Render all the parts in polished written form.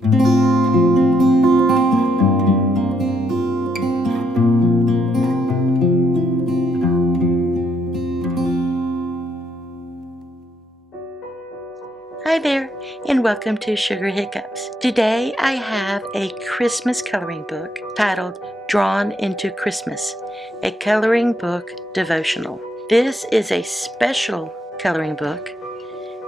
Hi there, and welcome to Sugar Hiccups. Today I have a Christmas coloring book titled Drawn into Christmas, a coloring book devotional. This is a special coloring book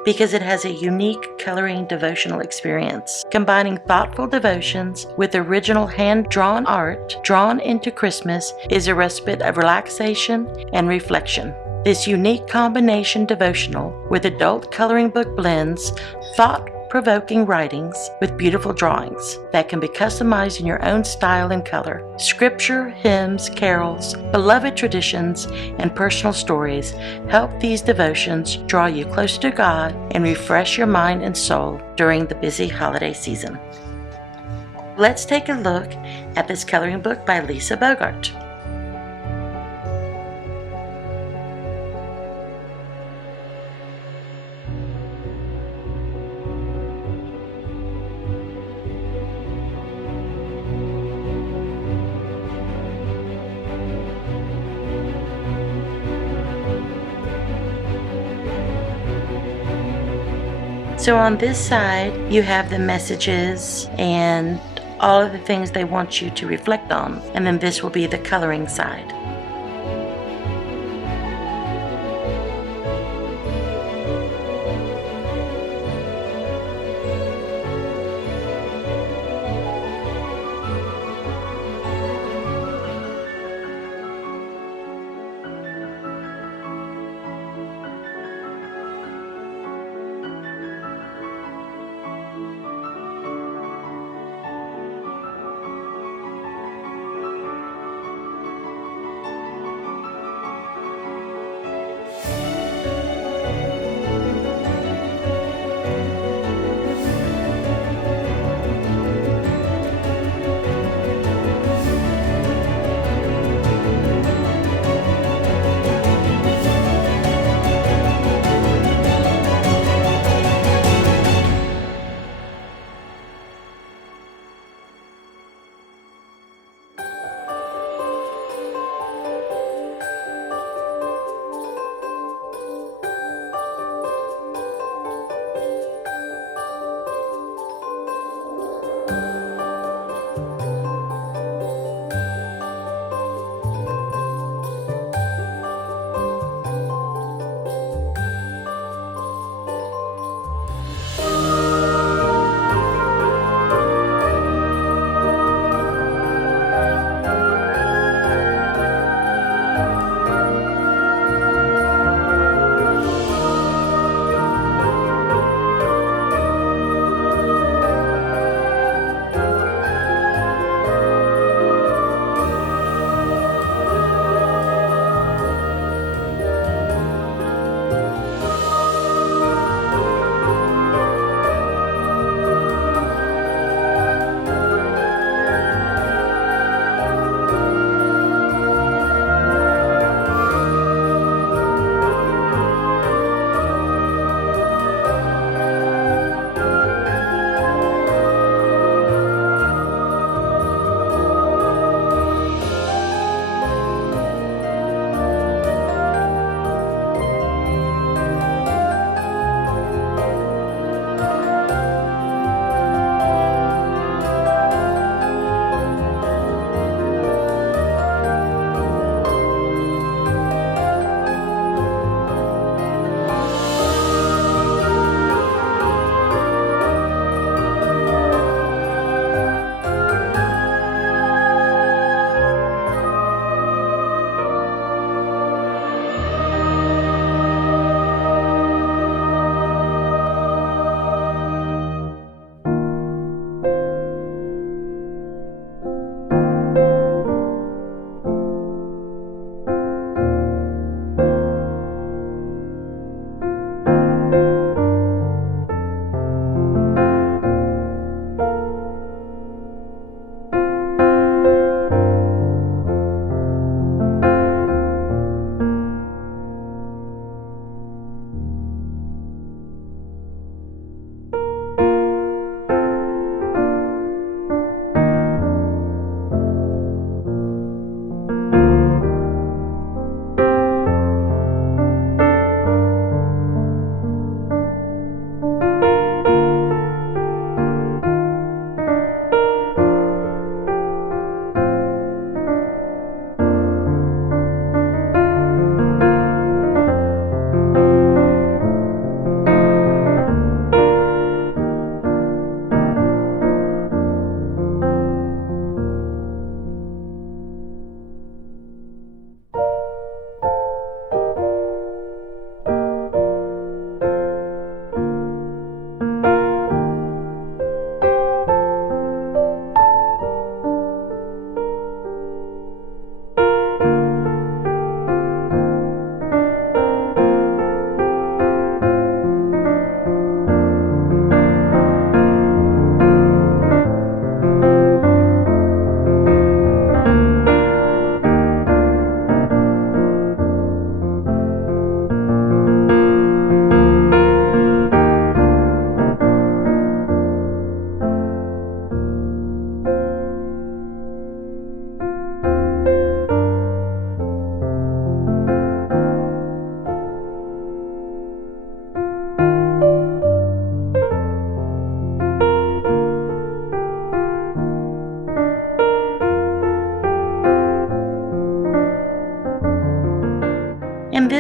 because it has a unique coloring devotional experience. Combining thoughtful devotions with original hand-drawn art, Drawn into Christmas is a respite of relaxation and reflection. This unique combination devotional with adult coloring book blends thought-provoking writings with beautiful drawings that can be customized in your own style and color. Scripture, hymns, carols, beloved traditions, and personal stories help these devotions draw you closer to God and refresh your mind and soul during the busy holiday season. Let's take a look at this coloring book by Lisa Bogart. So on this side, you have the messages and all of the things they want you to reflect on. And then this will be the coloring side.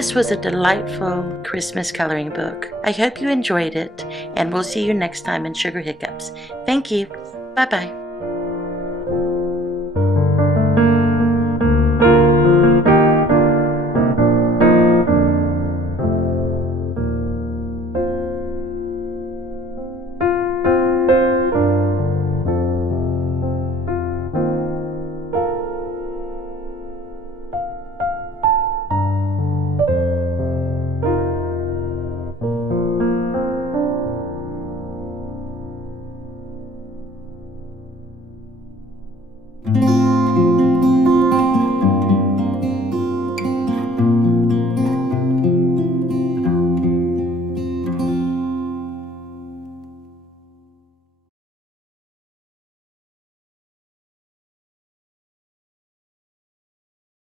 This was a delightful Christmas coloring book. I hope you enjoyed it, and we'll see you next time in Sugar Hiccups. Thank you. Bye-bye.